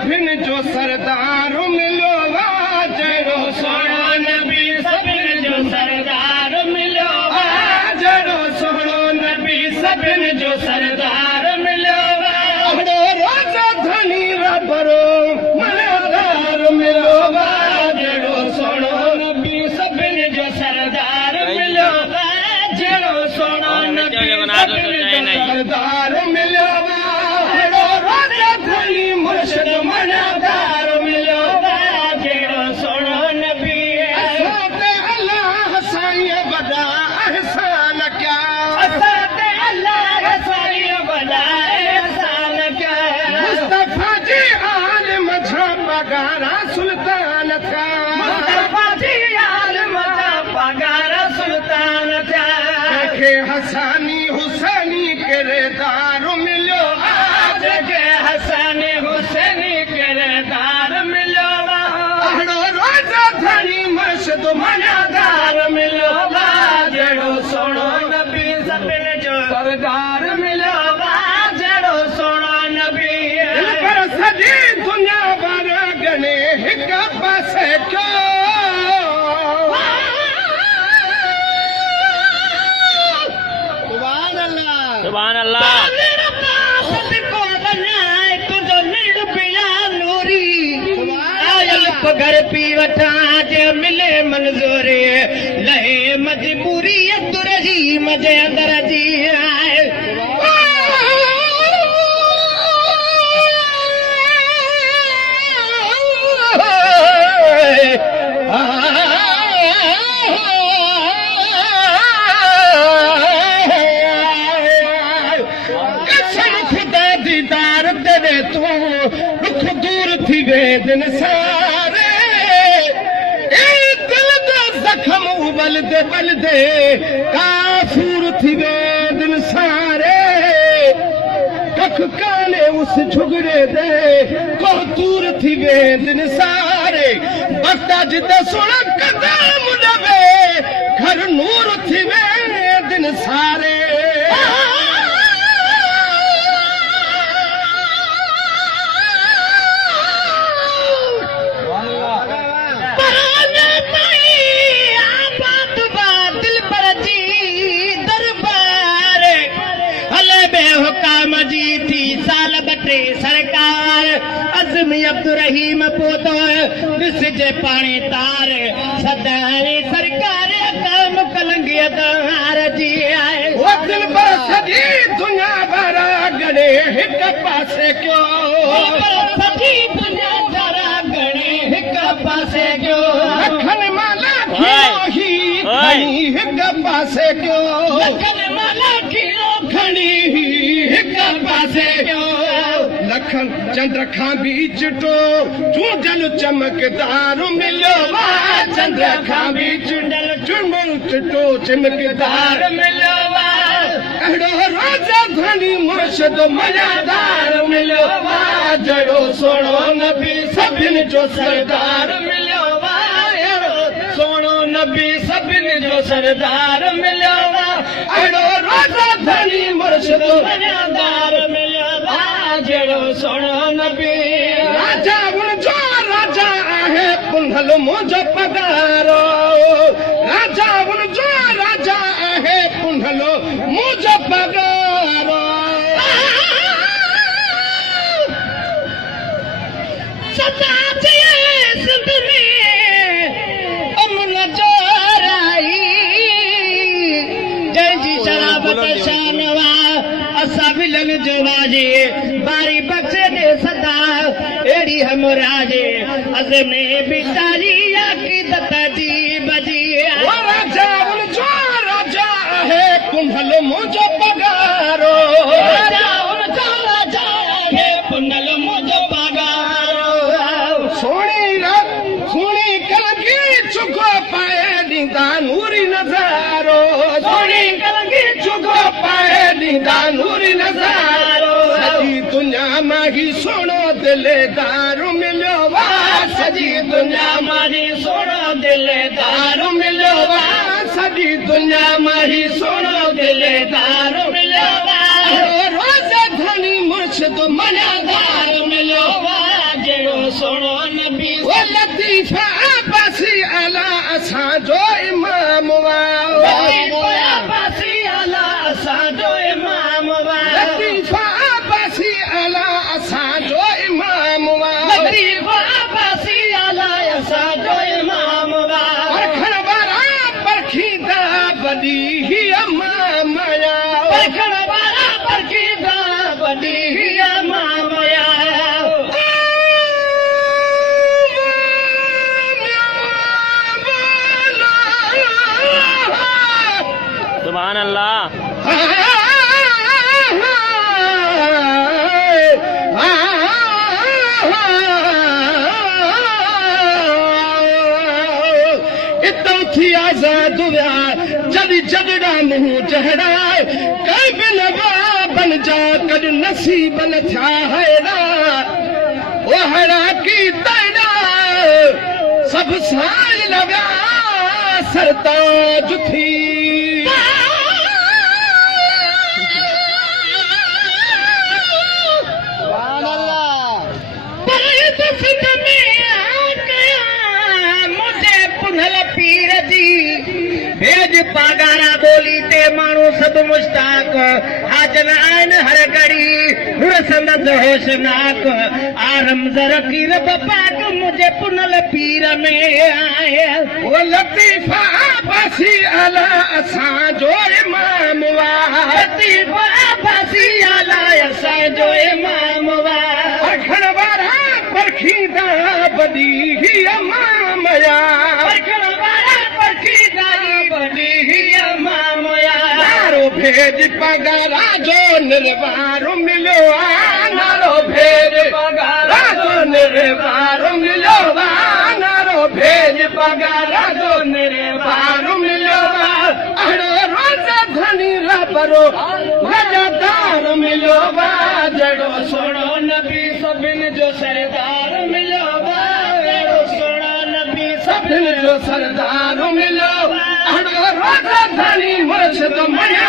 सभिन जो सरदार मिलो जहिड़ो सोनो नबी सभिन जो सरदार मिलो जहिड़ो सोनो नबी सभिन जो सरदार मिलो अहिड़ो रोज़ा धनी रबरो मलादार मिलो जहिड़ो सोनो नबी सभिन जो सरदार मिलो जहिड़ो सोनो नबी सभिन जो सरदार मिलो अहिड़ो रोज़ा धनी मुर्शिद मलादार मिलो जहिड़ो सोनो नबी असां ते अल्लाह साईं वॾा अहसान कया असां ते अल्लाह साईं वॾा अहसान कया मुस्तफ़ा जी आलिम जा पगारा सुल्तान थिया मुस्तफ़ा जी आलिम जा पगारा सुल्तान थिया कंहिंखे हसानी हुसैनी किरदार मिलियो जंहिंखे हसानी हुसैनी किरदार मिलियो अहिड़ो रोज़ा धनी मुर्शिद मलादार मिलियो जहिड़ो सोनो नबी सभिन जो सरदार मिलियो जहिड़ो सोनो नबी पर सॼी दुनिया भर गणे हिक पासे कयो सुभान अल्लाह घर पी वठा जे मिले मंज़ूरी लहे मजबूरी अंदर जी मजे अंदर जी आए कसम खुदा दीदार देवे तू दुख दूर थी वे दिन सारे जख्म बलदे बलदे काफूर थी वे दिन सारे कख काने उस झुगड़े दे को दूर थी वे दिन सारे बस्ता जिते सुन कदम डबे घर नूर थी वे दिन सारे सरकार अज़मी अब्दुर्रहीम पोतो ॾिसजे पाणी तार सदारे सरकार काम कलंगी दार जी आहे ओ दिल पर सॼी दुनिया भर गणे हिक पासे कयो सॼी दुनिया भर गणे हिक पासे कयो लखन माला ही खणी हिक पासे कयो लखन माला खणी हिक पासे कयो लखन चंद्र खां बि चिटो चूंडल चमकदार मिलियो चंद्र खां बि चूंडल चुमल चिटो चमकदार मिलियो अहिड़ो रोज़ा धनी मुर्शिद मलादार मिलियो जहिड़ो सोनो नबी सभिन जो सरदार मिलियो अहिड़ो सोनो नबी सभिन जो सरदार मिलियो अहिड़ो रोज़ा धनी मुर्शिद मलादार मिलियो जहिड़ो सोनो नबी राजा उनजो राजा आहे पुंधल मुंहिंजो पगारो राजा उनजो राजा आहे पुंधल मुंहिंजो पगारो सदा सिंध में अमन जो राई जंहिंजी शराबत शानवा असां विलन जो वाजे बारी बख्शे दे सदा एड़ी हमराजे अज़ में बिचारी अक़ीदत जी बजी ओ राजा उनजो राजा आहे पुंधल मुंहिंजो पगारो राजा उनजो राजा आहे पुंधल मुंहिंजो पगारो सोणी कलंगी चुगो पाए ॾींदा नूरी नज़ारो सोणी कलंगी चुगो पाए ॾींदा नूरी नज़ारो सॼी दुनिया मां ही सोनो दिलेदार मिलियो सॼी दुनिया मां ही सोनो दिलेदार मिलियो सॼी दुनिया मां ही सोनो दिलेदार मिलियो रोज़ा धनी मुर्शिद मलादार मिलियो लतीफ़ा अब्बासी आला असांजो इमाम लतीफ़ा अब्बासी आला असांजो इमाम लतीफ़ा अब्बासी आला असांजो इमाम लतीफ़ा अब्बासी आला असांजो इमाम परखण वारा परखींदा वॾी ही अमामया परखण वारा परखींदा वॾी ही अमामया सुभान अल्लाह इतो थी आज़ाद हुआ जॾहिं झगड़ा मुंहुं जहड़ा कई बि नवा बणजा कॾ नसीब न थिया हेड़ा ओहड़ा की तड़ा सभु साल लॻा सरताज थी पीर जी भेज पागारा बोली ते माण्हू सभु मुश्ताक हाजन आहिनि हर घड़ी हुरसंदस होशनाक आरम ज़रकीर पाक मुंहिंजे पुनल पीर में आहे वो लतीफ़ा अब्बासी आला असांजो इमाम लतीफ़ा अब्बासी आला असांजो इमाम परखण वारा परखींदा वॾी ही अमामया परखण वारा परखींदा वॾी ही अमामया नारो भेज पगारा जो निर्वारो मिलियो नारो भेज पगारा जो निर्वारो मिलियो नारो भेज पगारा जो निर्वारो मिलियो अहिड़ो रोज़ धनी रबरो वज़ादार मिलियो जहिड़ो सोणो नबी सभिनि जो सरदार मिलियो अहिड़ो सोणो नबी सभिनि जो सरदार मिलियो अहिड़ो रोज़ धनी मुर्शिद मया